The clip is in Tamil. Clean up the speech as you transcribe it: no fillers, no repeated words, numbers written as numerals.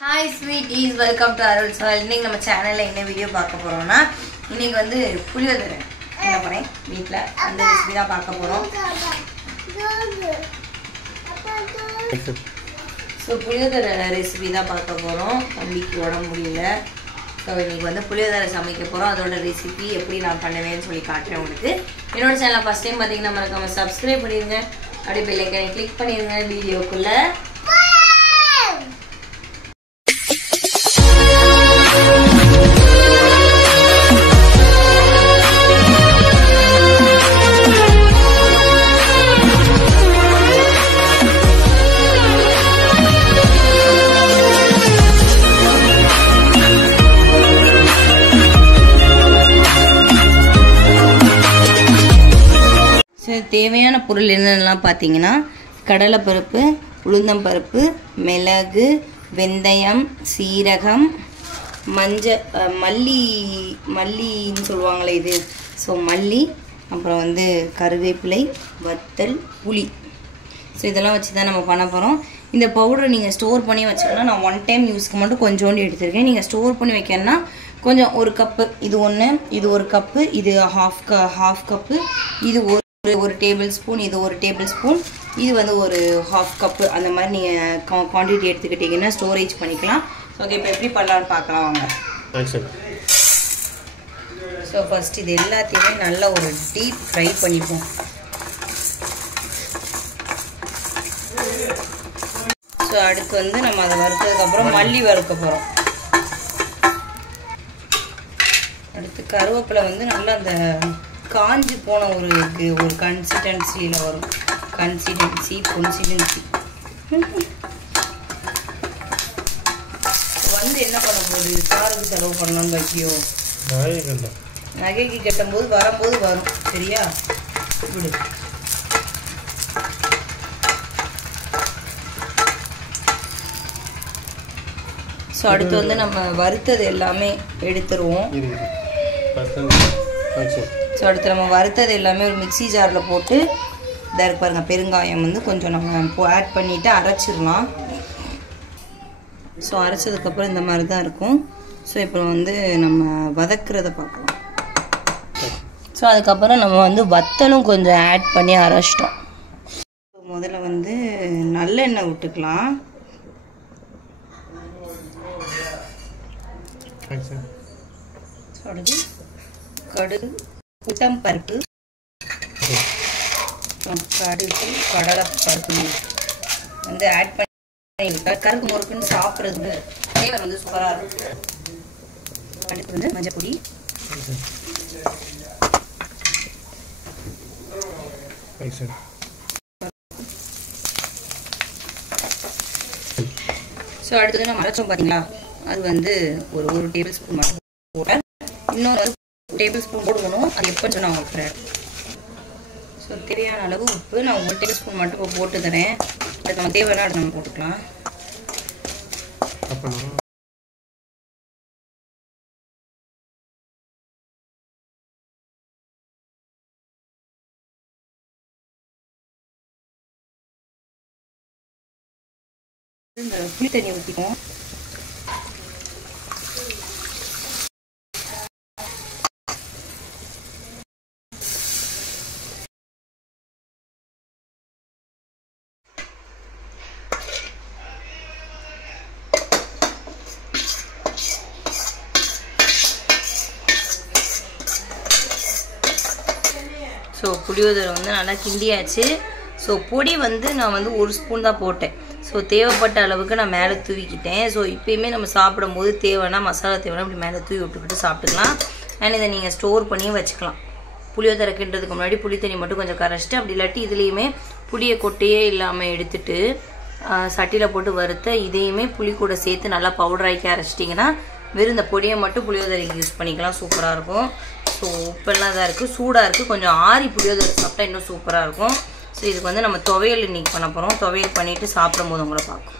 Hi sweeties, welcome to Arul's World. இன்னைக்கு நம்ம சேனல்ல என்ன வீடியோ பார்க்க போறோம்னா இன்னைக்கு வந்து புளியோதரை என்ன போறேன் வீட்ல அந்த ரெசிபி தான் பார்க்க போறோம். சோ புளியோதரை ரெசிபி தான் பார்க்க போறோம். தம்பிக்கு உடம்பு முடியல. சோ இன்னைக்கு வந்து புளியோதரை சமைக்க போறோம். அதோட ரெசிபி எப்படி நான் பண்ணுவேன்னு சொல்லி காட்டுறேன் உங்களுக்கு. என்னோட சேனலை ஃபர்ஸ்ட் டைம் பாத்தீங்கன்னா மறக்காம Subscribe பண்ணிருங்க. அப்படியே பெல் ஐகானை கிளிக் பண்ணிருங்க வீடியோக்குள்ள. தேவையான பொருள் என்னென்னலாம் பார்த்தீங்கன்னா கடலைப்பருப்பு, உளுந்தம்பருப்பு, மிளகு, வெந்தயம், சீரகம், மல்லின்னு சொல்லுவாங்களே இது. ஸோ மல்லி, அப்புறம் வந்து கருவேப்பிலை, வத்தல், புளி. ஸோ இதெல்லாம் வச்சு தான் நம்ம பண்ண போகிறோம். இந்த பவுடரை நீங்கள் ஸ்டோர் பண்ணி வச்சுக்கலாம். நான் ஒன் டைம் யூஸ்க்கு மட்டும் கொஞ்சோண்டு எடுத்துருக்கேன். நீங்கள் ஸ்டோர் பண்ணி வைக்கணும்னா கொஞ்சம் ஒரு கப்பு, இது ஒன்று, இது ஒரு கப்பு, இது ஹாஃப் கப்பு, இது ஒரு டேபிள் ஸ்பூன், இது ஒரு டேபிள் ஸ்பூன், இது வந்து ஒரு ஹாஃப் கப்பு. அந்த மாதிரி நீங்கள் குவான்டிட்டி எடுத்துக்கிட்டிங்கன்னா ஸ்டோரேஜ் பண்ணிக்கலாம். ஓகே, இப்போ எப்படி பண்ணலான்னு பார்க்கலாம் வாங்க. ஸோ ஃபர்ஸ்ட் இது எல்லாத்தையுமே நல்லா ஒரு டீப் ஃப்ரை பண்ணிப்போம். ஸோ அடுத்து வந்து நம்ம அதை வறுத்ததுக்கப்புறம் மல்லி வறுக்க போகிறோம். அடுத்து கருவேப்பிலை வந்து நல்லா அந்த காஞ்சி போன ஒரு கன்சிஸ்டன்சியில் வரும். கன்சிஸ்டன்சி வந்து என்ன பண்ண போகுது, சாருக்கு செலவு பண்ணணும்னு வைக்கியோ, நகைக்கு கட்டும்போது வரும்போது வரும். சரியா? விடு. ஸோ அடுத்து வந்து நம்ம வறுத்தது எல்லாமே எடுத்துருவோம். ஸோ அடுத்து நம்ம வறுத்தது எல்லாமே ஒரு மிக்சி ஜாரில் போட்டு இதாக பாருங்க, பெருங்காயம் வந்து கொஞ்சம் நம்ம ஆட் பண்ணிவிட்டு அரைச்சிடலாம். ஸோ அரைச்சதுக்கப்புறம் இந்த மாதிரி தான் இருக்கும். ஸோ இப்போ வந்து நம்ம வதக்குறத பார்க்கலாம். ஸோ அதுக்கப்புறம் நம்ம வந்து வத்தலும் கொஞ்சம் ஆட் பண்ணி அரைச்சிட்டோம். முதல்ல வந்து நல்லெண்ணெய் விட்டுக்கலாம். ஸோ அடுத்து கடுகு, உளுத்தம்பருப்பு, கடுகு, கடலைப்பருப்பு வந்து ஆட் பண்ணி கருக்கு முறுக்குன்னு சாப்பிட்றது ஃப்ளேவர் வந்து சூப்பராக இருக்கும். அடுத்து வந்து மஞ்சள் பொடி, ஸோ அடுத்தது நம்ம அரைச்சோம் பார்த்தீங்களா, அது வந்து ஒரு டேபிள் ஸ்பூன் மட்டும் போட்டேன். இன்னொரு வந்து டேபிள் ஸ்பூன் போடணும். அது எப்போன்னு நான் வைக்கிறேன். ஸோ தேவையான அளவு உப்பு நான் 1 டேபிள் ஸ்பூன் மட்டும் இப்போ போட்டு தரேன். அதுக்கு நம்ம தேவையான அதை நம்ம போட்டுக்கலாம். இந்த புளி தண்ணி ஊற்றிக்குவோம். ஸோ புளியோதரை வந்து நல்லா கிண்டியாச்சு. ஸோ பொடி வந்து நான் வந்து 1 ஸ்பூன் தான் போட்டேன். ஸோ தேவைப்பட்ட அளவுக்கு நான் மேலே தூவிக்கிட்டேன். ஸோ இப்போயுமே நம்ம சாப்பிடும்போது தேவைன்னா மசாலா தேவைன்னா இப்படி மேலே தூவி விட்டுக்கிட்டு சாப்பிட்டுக்கலாம். அண்ட் இதை நீங்கள் ஸ்டோர் பண்ணியும் வச்சுக்கலாம். புளியோதரை கிண்டுறதுக்கு முன்னாடி புளி தண்ணி மட்டும் கொஞ்சம் கரைச்சிட்டு, அப்படி இல்லாட்டி இதுலேயுமே புளியை கொட்டையே இல்லாமல் எடுத்துட்டு சட்டியில் போட்டு வறுத்த இதையுமே புளி கூட சேர்த்து நல்லா பவுடராக்கி அரைச்சிட்டிங்கன்னா வெறும் இந்த பொடியை மட்டும் புளியோதரைக்கு யூஸ் பண்ணிக்கலாம். சூப்பராக இருக்கும். ஸோ உப்பெல்லாம் தான் இருக்குது, சூடாக இருக்குது. கொஞ்சம் ஆறி புளியோதரை சாப்பிட்டா இன்னும் சூப்பராக இருக்கும். ஸோ இதுக்கு வந்து நம்ம துவையல் இன்றைக்கி பண்ண போகிறோம். துவையல் பண்ணிவிட்டு சாப்பிடும் போது உங்களை பார்க்கும்.